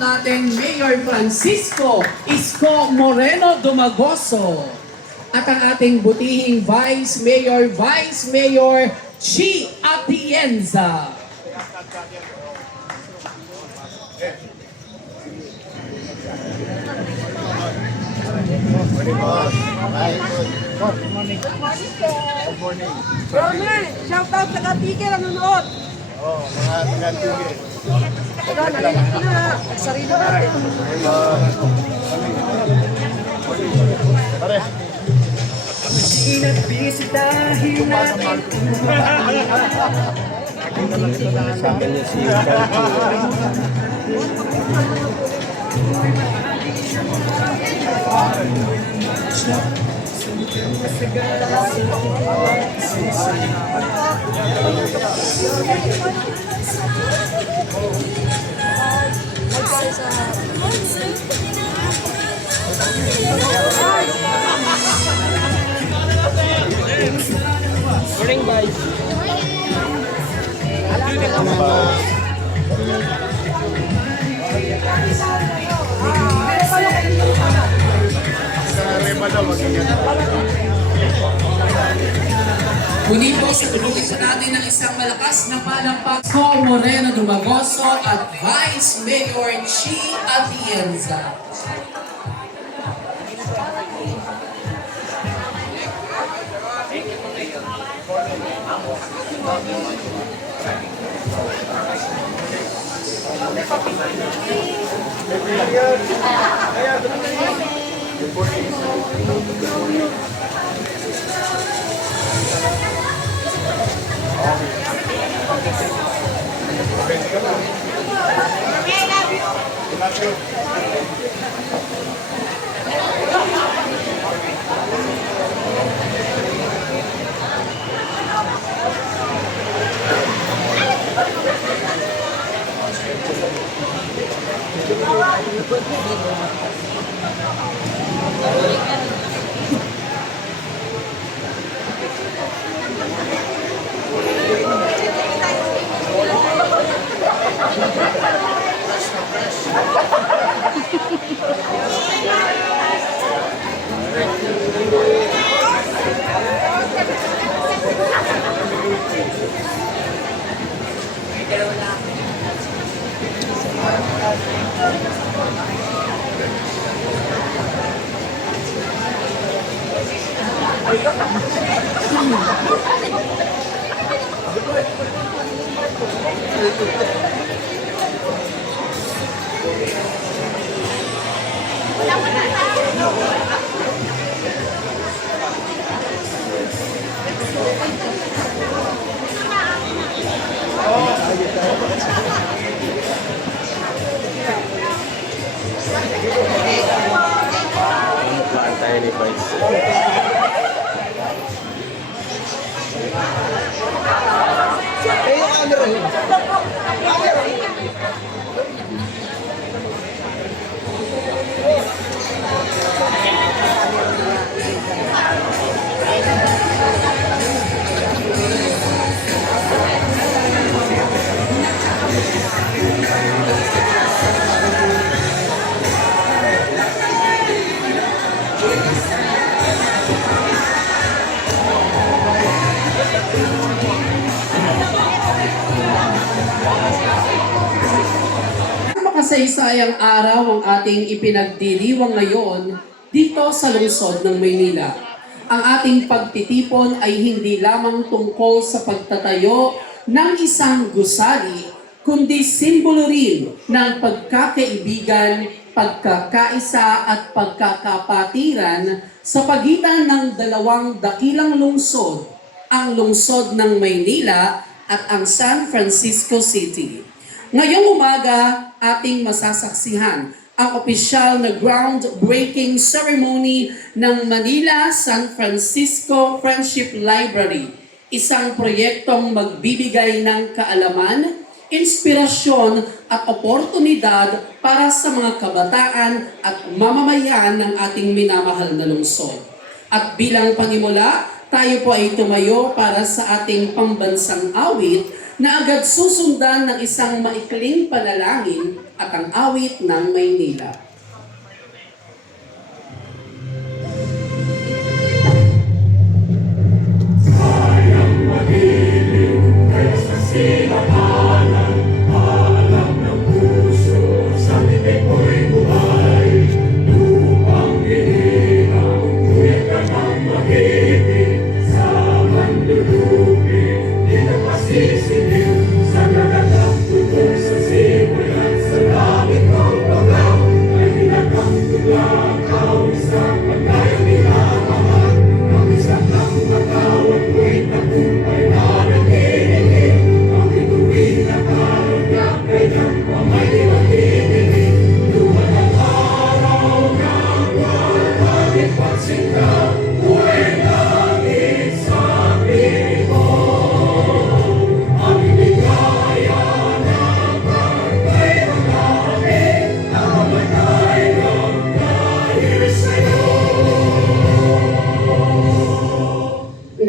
natin Mayor Francisco Isko Moreno Dumagoso at ang ating butihing Vice Mayor Chi Atienza. Brother, shout out sa katigil ang nanonood. Oh, mga taga-tigil. Taga, nalilito na. Sarili natin. Pare. Pinabisitahin natin. Morning, guys. Muli po sa tuloy natin ng isang malakas na palakpak Isko Moreno Dumagoso at Vice Mayor Chi Atienza. Mukhaan tayo ni Vice. Makasaysayang araw ang ating ipinagdiriwang ngayon dito sa lungsod ng Maynila. Ang ating pagtitipon ay hindi lamang tungkol sa pagtatayo ng isang gusali, kundi simbolo rin ng pagkakaibigan, pagkakaisa at pagkakapatiran sa pagitan ng dalawang dakilang lungsod, ang lungsod ng Maynila at ang San Francisco City. Ngayong umaga, ating masasaksihan ang opisyal na groundbreaking ceremony ng Manila San Francisco Friendship Library, isang proyektong magbibigay ng kaalaman, inspirasyon at oportunidad para sa mga kabataan at mamamayan ng ating minamahal na lungsod. At bilang panimula, tayo po ay tumayo para sa ating pambansang awit na agad susundan ng isang maikling panalangin at ang awit ng Maynila.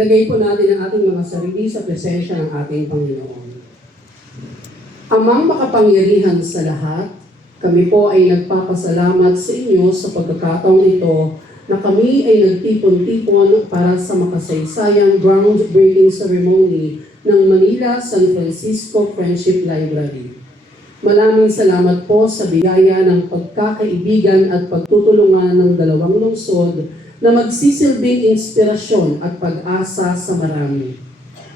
Ilagay po natin ang ating mga sarili sa presensya ng ating Panginoon. Amang makapangyarihan sa lahat, kami po ay nagpapasalamat sa inyo sa pagkakataong ito na kami ay nagtipon-tipon para sa makasaysayang groundbreaking ceremony ng Manila San Francisco Friendship Library. Maraming salamat po sa biyaya ng pagkakaibigan at pagtutulungan ng dalawang lungsod na magsisilbing inspirasyon at pag-asa sa marami.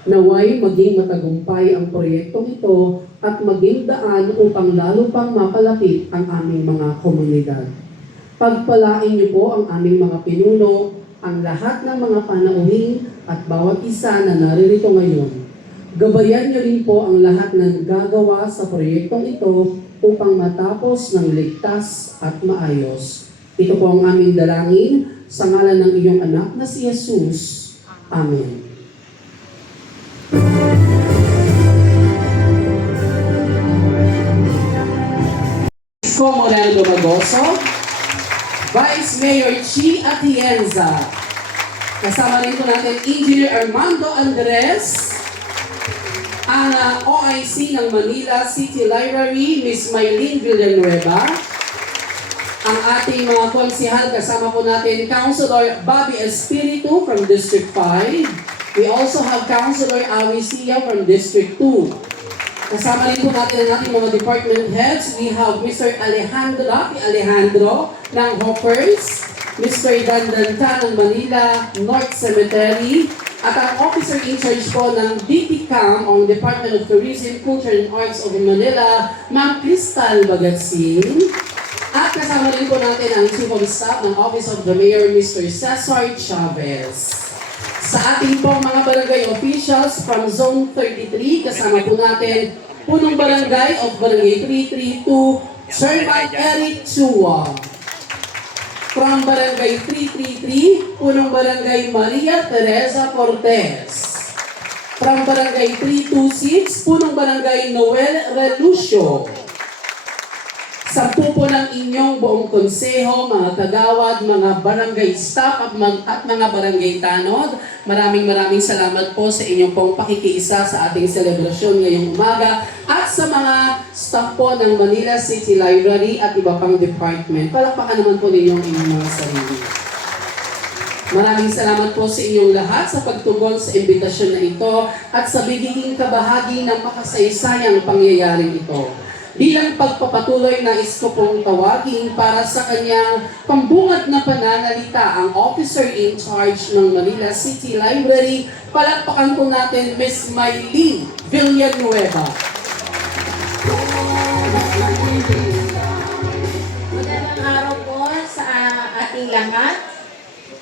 Naway maging matagumpay ang proyektong ito at maging daan upang lalo pang mapalapit ang aming mga komunidad. Pagpalain niyo po ang aming mga pinuno, ang lahat ng mga panauhin at bawat isa na naririto ngayon. Gabayan niyo rin po ang lahat ng gagawa sa proyektong ito upang matapos ng ligtas at maayos. Ito po ang aming dalangin sa ngalan ng iyong anak na si Jesus. Amen. Isko Moreno Dumagoso, Vice Mayor Chi Atienza. Kasama rin po natin Engineer Armando Andres, ang OIC ng Manila City Library, Ms. Maylene Villanueva, ang ating mga konsihal, kasama po natin Councilor Bobby Espiritu from District 5. We also have Councilor Awi Sia from District 2. Kasama rin po natin ang ating mga department heads. We have Mr. Alejandro ng Hoppers, Mr. Dandanta ng Manila North Cemetery, at ang officer in charge po ng DTCAM o Department of Tourism, Culture and Arts of Manila, Ma'am Crystal Bagatsin. At kasama rin po natin ang Chief of Staff ng Office of the Mayor, Mr. Cesar Chavez. Sa ating pong mga barangay officials from Zone 33, kasama po natin Punong Barangay of Barangay 332, Chairman Eric Chua. From Barangay 333, Punong Barangay Maria Teresa Cortez. From Barangay 326, Punong Barangay Noel Relucio. Sa po ng inyong buong konseho, mga kagawad, mga barangay staff at mga barangay tanod, maraming salamat po sa inyong pong pakikiisa sa ating selebrasyon ngayong umaga at sa mga staff po ng Manila City Library at iba pang department. Palakpakan naman po ninyong inyong mga sarili. Maraming salamat po sa inyong lahat sa pagtugon sa imbitasyon na ito at sa bigiging kabahagi ng makasaysayang pangyayaring ito. Bilang pagpapatuloy, nais ko pong tawagin para sa kanyang pambungad na pananalita ang Officer in Charge ng Manila City Library. Palakpakan po natin Ms. Maylene Villanueva. Magandang araw po sa ating lahat.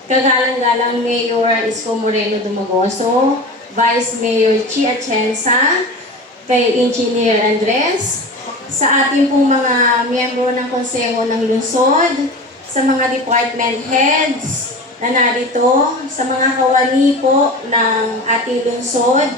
Kagalang-galang Mayor Isko Moreno Dumagoso, Vice Mayor Chi Atienza, kay Engineer Andres, sa ating pong mga miyembro ng Konseho ng Lungsod, sa mga department heads na narito, sa mga kawani po ng ating lungsod,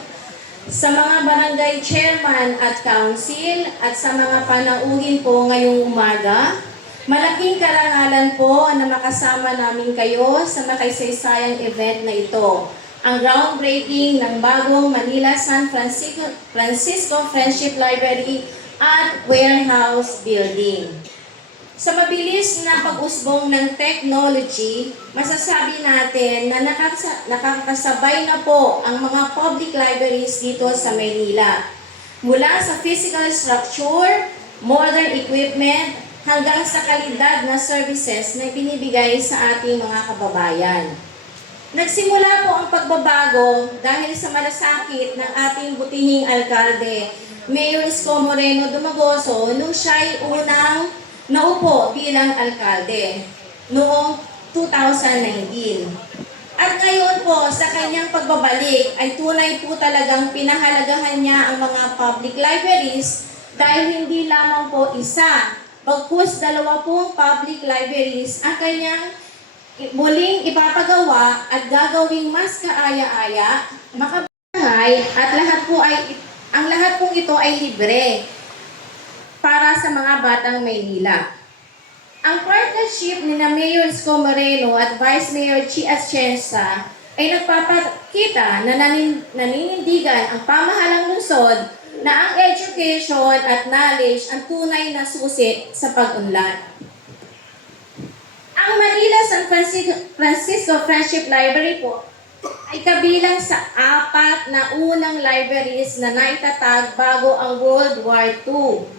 sa mga barangay chairman at council, at sa mga panauhin po ngayong umaga. Malaking karangalan po na makasama namin kayo sa makasaysayang event na ito. ang groundbreaking ng bagong Manila San Francisco Friendship Library at Warehouse Building. Sa mabilis na pag-usbong ng technology, masasabi natin na nakakasabay na po ang mga public libraries dito sa Maynila. Mula sa physical structure, modern equipment, hanggang sa kalidad na services na binibigay sa ating mga kababayan. Nagsimula po ang pagbabago dahil sa malasakit ng ating butihing alkalde, Mayor Isko Moreno Dumagoso, nung siya'y unang naupo bilang alkalde noong 2019. At ngayon po, sa kanyang pagbabalik, ay tunay po talagang pinahalagahan niya ang mga public libraries dahil hindi lamang po isa, bagkus 2 public libraries ang kanyang muling ipapagawa at gagawing mas kaaya-aya, makabangay, at ang lahat pong ito ay libre para sa mga batang Maynila. Ang partnership ni Mayor Isko Moreno at Vice Mayor Chi Atienza ay nagpapakita na naninindigan ang pamahalang lungsod na ang education at knowledge ang tunay na susi sa pag-unlad. Ang Manila San Francisco Friendship Library po ay kabilang sa 4 na unang libraries na naitatag bago ang World War II.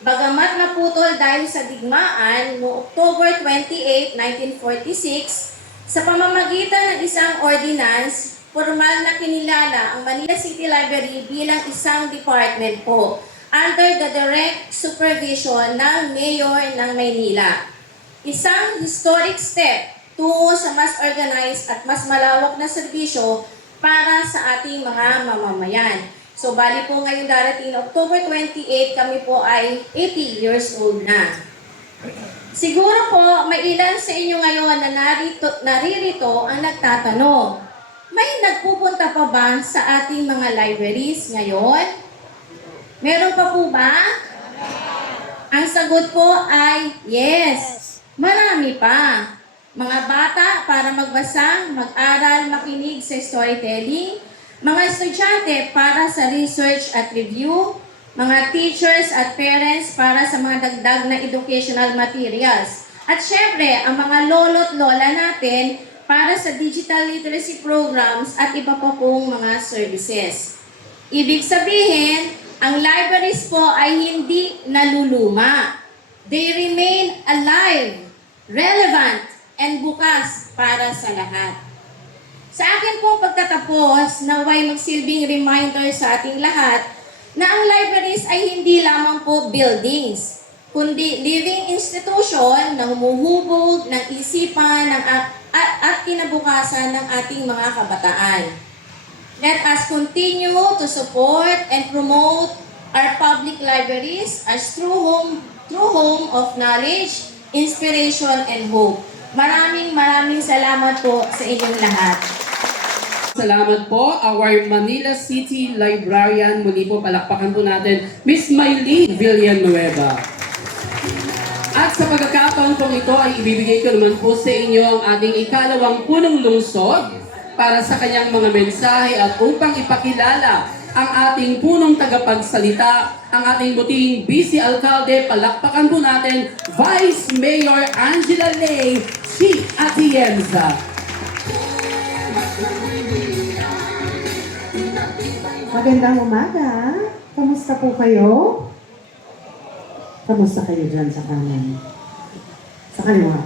Bagamat naputol dahil sa digmaan noong October 28, 1946, sa pamamagitan ng isang ordinance, formal na kinilala ang Manila City Library bilang isang department po under the direct supervision ng Mayor ng Maynila. Isang historic step tungo sa mas organized at mas malawak na serbisyo para sa ating mga mamamayan. So, bali po ngayong darating na October 28, kami po ay 80 years old na. Siguro po, may ilan sa inyo ngayon na naririto ang nagtatanong, may nagpupunta pa ba sa ating mga libraries ngayon? Meron pa po ba? Ang sagot po ay yes. Marami pa. Mga bata para magbasa, mag-aral, makinig sa storytelling, mga estudyante para sa research at review, mga teachers at parents para sa mga dagdag na educational materials. At syempre, ang mga lolo't lola natin para sa digital literacy programs at iba pa pong mga services. Ibig sabihin, ang libraries po ay hindi naluluma. They remain alive, relevant, and bukas para sa lahat. Sa akin pong pagtatapos, naway magsilbing reminder sa ating lahat na ang libraries ay hindi lamang po buildings, kundi living institution na humuhubog ng isipan at kinabukasan ng ating mga kabataan. Let us continue to support and promote our public libraries as true home of knowledge, inspiration, and hope. Maraming salamat po sa inyong lahat. Salamat po, our Manila City Librarian. Muli po, palakpakan po natin, Miss Maylene Villanueva. At sa pagkakataon pong ito ay ibibigay ko naman po sa inyo ang ating ikalawang punong lungsod para sa kanyang mga mensahe at upang ipakilala ang ating punong tagapagsalita, ang ating butihing Vice Alcalde. Palakpakan po natin, Vice Mayor Angela Ley Chi Atienza. Magandang umaga. Kamusta po kayo? Kamusta kayo dyan sa kanan? Sa kaliwa.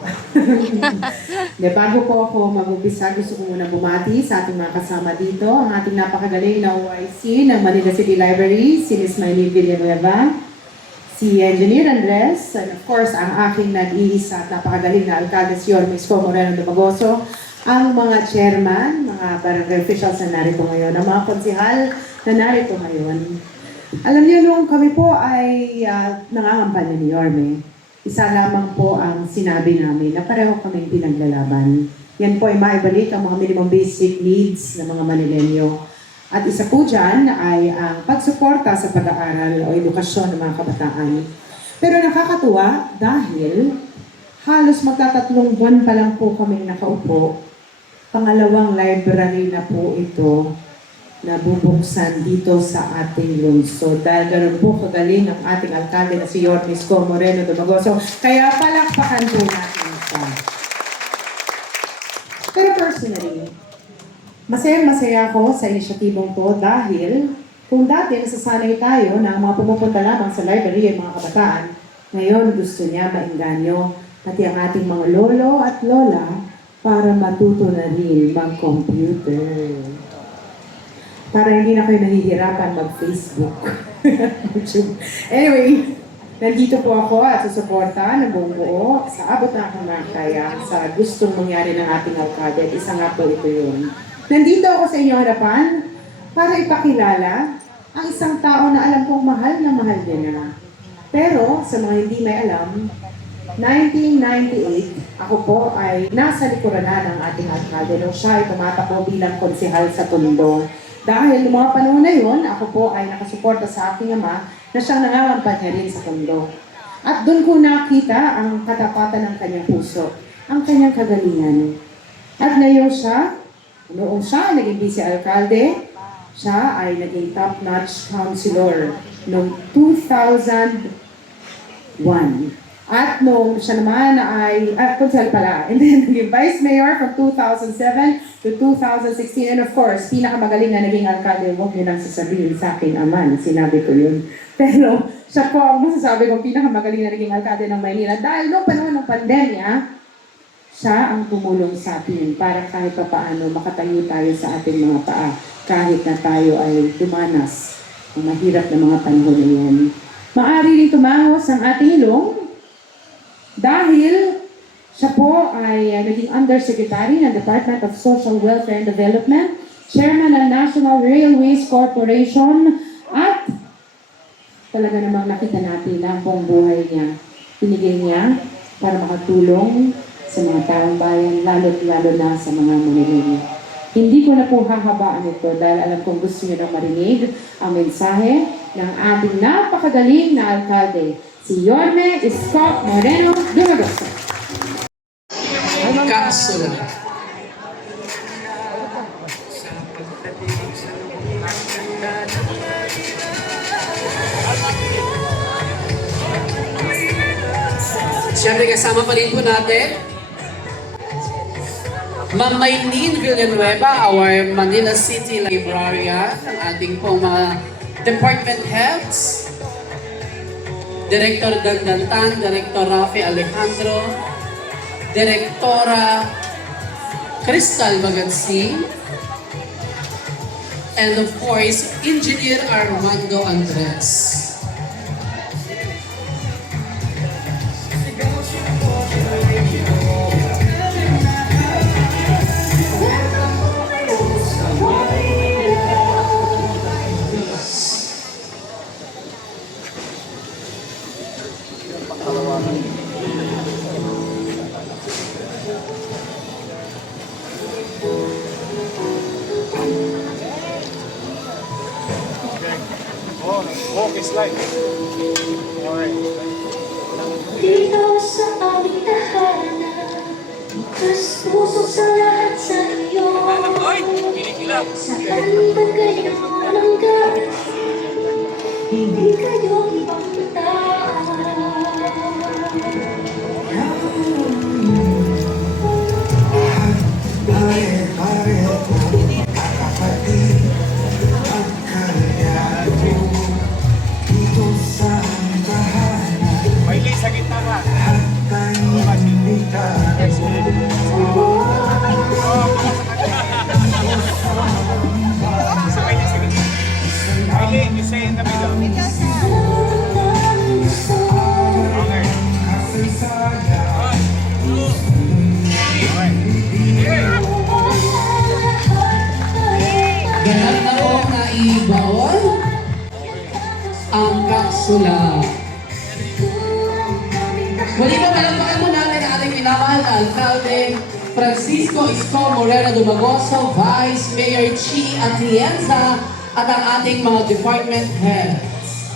Bago po ako mag-umpisa, gusto ko muna bumati sa ating mga kasama dito. Ang ating napakagaling na OIC ng Manila City Library, si Ms. Maylene Villanueva, si Engineer Andres, and of course, ang aking nag-iisa at napakagaling na alkalde si Isko Moreno Dumagoso, ang mga chairman, mga barangay officials na narito ngayon, ang mga konsihal na narito ngayon. Alam niyo, nung kami po ay nangangampanya ni Yorme, isa lamang po ang sinabi namin na pareho kaming pinaglalaban. Yan po ay maibalik ang mga minimum basic needs ng mga Manilenyo. At isa po dyan ay ang pagsuporta sa pag-aaral o edukasyon ng mga kabataan. Pero nakakatuwa dahil halos magtatatlong buwan pa lang po kaming nakaupo pangalawang library na po ito na bubuksan dito sa ating lungsod. Dahil ganun po kagaling ang ating alkalde na si Yorme Isko Moreno Dumagoso. Kaya palakpakan po natin siya. Pero personally, masaya ako sa inisyatibong to dahil kung dati nasasanay tayo na ang mga pumupunta lamang sa library ay mga kabataan, ngayon gusto niya maengganyo pati ang ating mga lolo at lola para matuto na rin mag-computer. Para hindi na kayo nahihirapan mag-Facebook. Anyway, nandito po ako at susuporta ng buong buo sa abot na aking kaya sa gustong mangyari ng ating alkalde. At isa nga po ito yun. Nandito ako sa inyong harapan para ipakilala ang isang tao na alam kong mahal na mahal niya na. Pero sa mga hindi may alam, 1998, ako po ay nasa likuran na ng ating alkalde nung siya ay tumatakbo bilang konsehal sa Tondo. Dahil noong mga panahon na yun, ako po ay nakasuporta sa aking ama na siyang nangangampanya rin sa Tondo. At doon ko nakita ang katapatan ng kanyang puso, ang kanyang kagalingan. At ngayon noong siya naging vice-alkalde, siya ay naging top-notch councilor noong 2001. At noong siya naman ay, konsel pala, and then naging vice mayor from 2007 to 2016. And of course, pinakamagaling na naging alkalde, huwag niyo nang sasabihin sa akin, aman, sinabi ko yun. Pero siya po ang masasabi kong pinakamagaling na naging alkalde ng Maynila. Dahil noong panahon ng pandemya, siya ang tumulong sa atin para kahit pa paano makatayo tayo sa ating mga paa kahit na tayo ay dumanas ang mahirap na mga panahon na yan. Maaari rin tumangos ang ating ilong dahil siya po ay naging Undersecretary ng Department of Social Welfare and Development, Chairman ng National Railways Corporation, at talaga namang nakita natin na ang buong buhay niya. Pinigay niya para makatulong sa mga taong bayan, lalo na sa mga Manilena. Hindi ko na po hahabaan ito dahil alam kong gusto niyo nang marinig ang mensahe ng ating napakagaling na alkalde, si Yorme Isko Moreno Dumagoso. Kaso. Siyempre kasama pa rin po natin Ma'am Maylene Villanueva, our Manila City Librarian, ang ating pong mga department heads, Director Dandantan, Director Rafi Alejandro, Direktora Crystal Magansing, and of course, Engineer Armando Andres. Walk is life. Alright. Dito sa aming tahanan, bukas puso sa lahat sa iyo. Saan man kayo nanggaling, hindi kayo ibang Maylene sa gitara. Maylene, you say in the middle. Okay. Ganap na po naibaon ang kapsula. Muli po palakpakan mo natin ang ating minamahal na alkalde, Francisco Isko Moreno Dumagoso, Vice Mayor Chi Atienza, at ang ating mga department heads.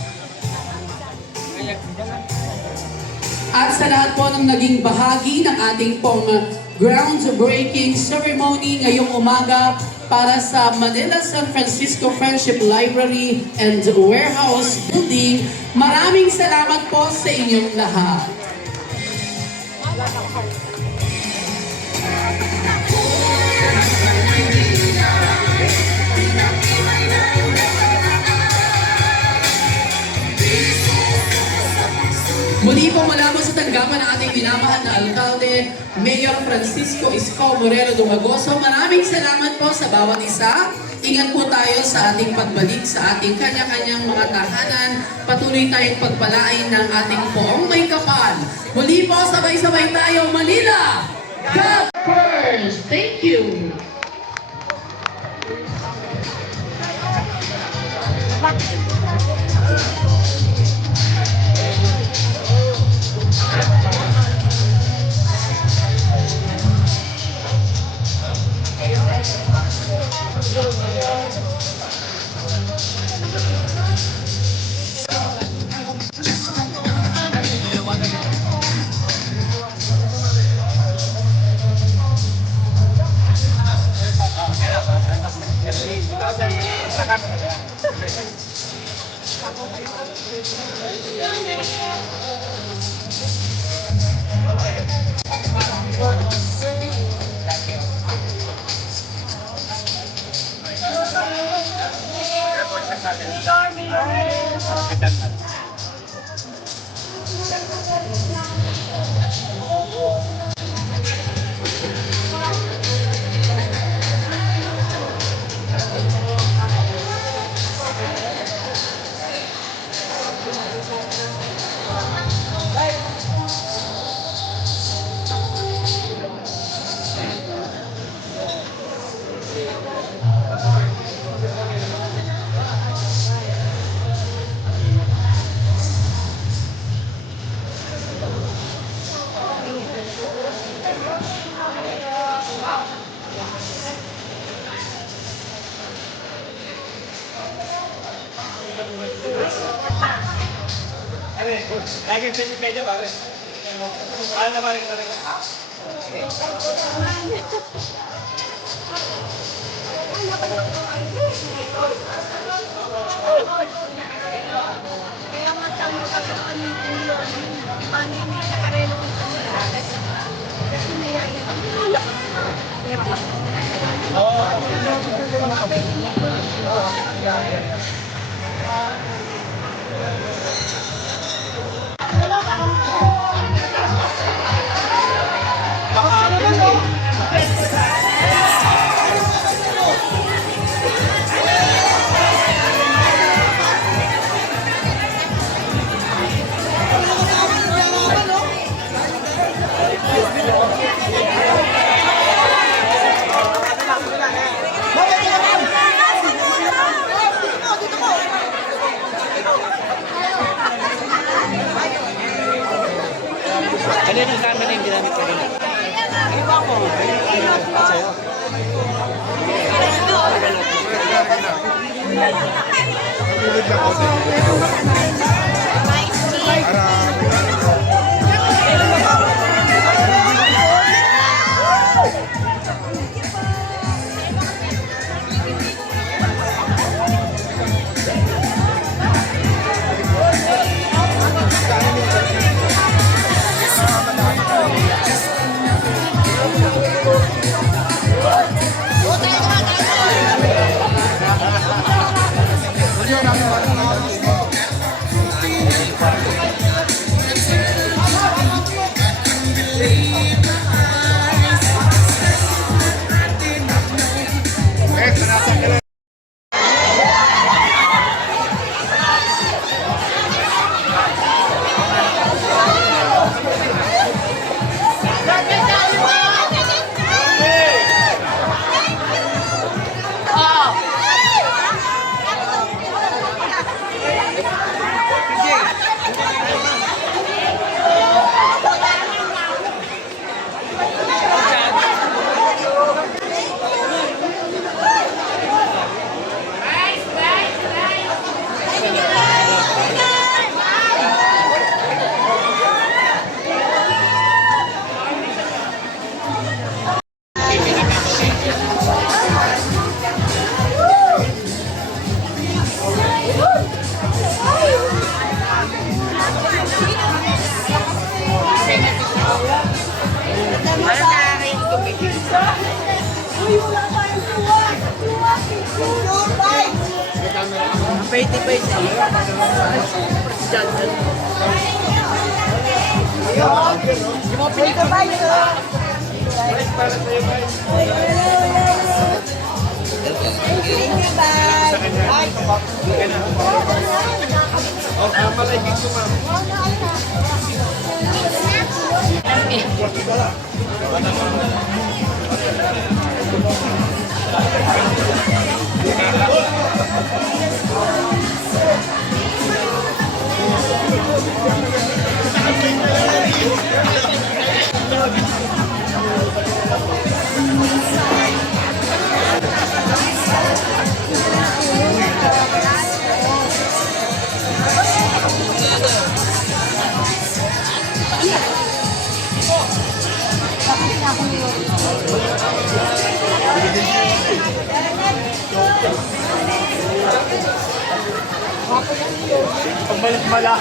At sa lahat po ng naging bahagi ng ating pong groundbreaking ceremony ngayong umaga para sa Manila San Francisco Friendship Library and Warehouse Building. Maraming salamat po sa inyong lahat. Muli po mula po sa tanggapan ng ating minamahal na alkalde, Mayor Francisco Isko Moreno Dumagoso. Maraming salamat po sa bawat isa. Ingat po tayo sa ating pagbalik sa ating kanya-kanyang mga tahanan. Patuloy tayong pagpalain ng ating poong may kapal. Muli po, sabay-sabay tayo, Manila! God first! Thank you! Lagi sa medyo pare. Ano na pare? Kaya matang magkakaroon ng tulong. Paano hindi nakarelo ang pangalagas? Kasi niyayag. Ano yung camera yung ginamit ko rin? Iba ko. Sa'yo. Pagmalas-mala.